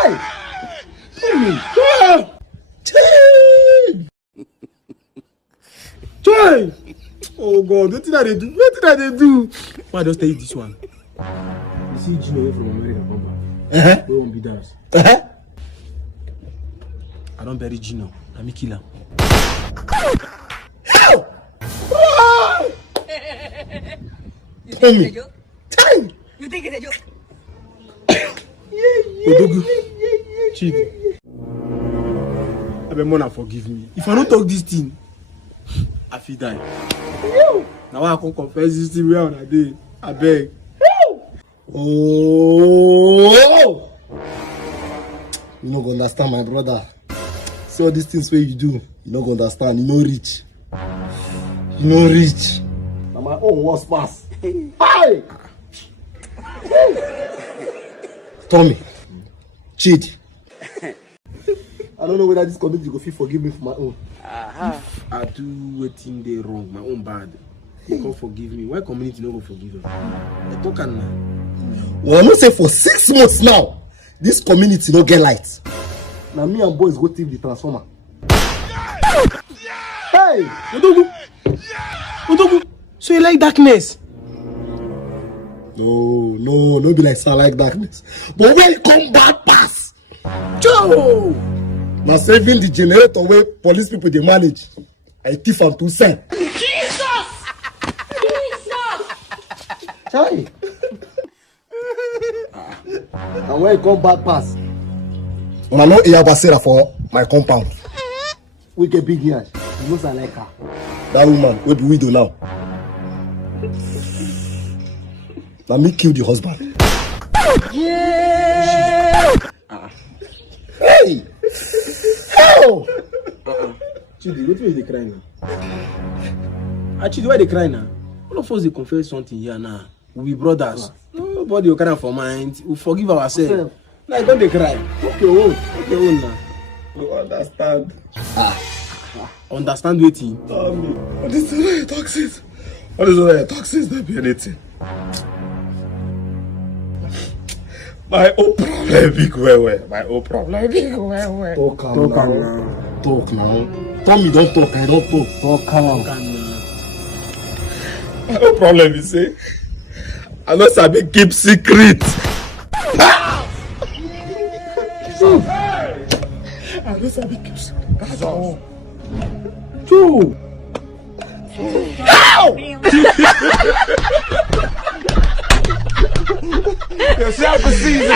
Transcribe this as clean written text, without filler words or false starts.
Hey! Tommy! Joy! Oh God, what did I do? What did I do? Why just tell you this one? You see Gino from America come back. We won't be dance. I don't bury Gino. Let me kill him. Hell! You think it's a joke? Time! You think it's a joke? Odogu. Chidi. I beg Mona forgive me. If I don't talk this thing, I feel die. Now I can confess this thing where on a day. I beg. Oh! You no go understand, my brother. See all these things where you do, you no go understand. You no rich. You no rich. Now my own was pass. Hi! Tommy, Chidi. I don't know whether this community go fit forgive me for my own. I do wetin dey wrong, my own bad. They can't forgive me. Why community no go forgive us? I talk am now. Well, I know say for 6 months now, this community no get light. Now me and boys go thief the transformer. Hey! Odogu! Odogu! So you like darkness? No be like say I like darkness. But when it come bad pass, Joe! now saving the generator where police people they manage, I thief am 2 cents. Chai. And when it come bad pass, when I know Iyabasera for my compound, we get big ears. You know I like her. That woman will be widow now. Now me kill the husband. Yeah! Hey! Hell! Chidi, what is the cry now? Chidi, why they cry now? All of us they confess something here now. We be brothers. Nobody will cry for mind. We forgive ourselves. Like don't they cry? Okay, own now. You understand? Understand waiting. Tell me. What is the toxins? What is the toxins? Don't be anything. My own problem big well. My own problem big well. Talk now. Talk now. Tommy don't talk. I don't talk. Talk calm. My own problem is say I know sabi keep secret. I know sabi keep secret. That's all. Two. How? Yourself a season.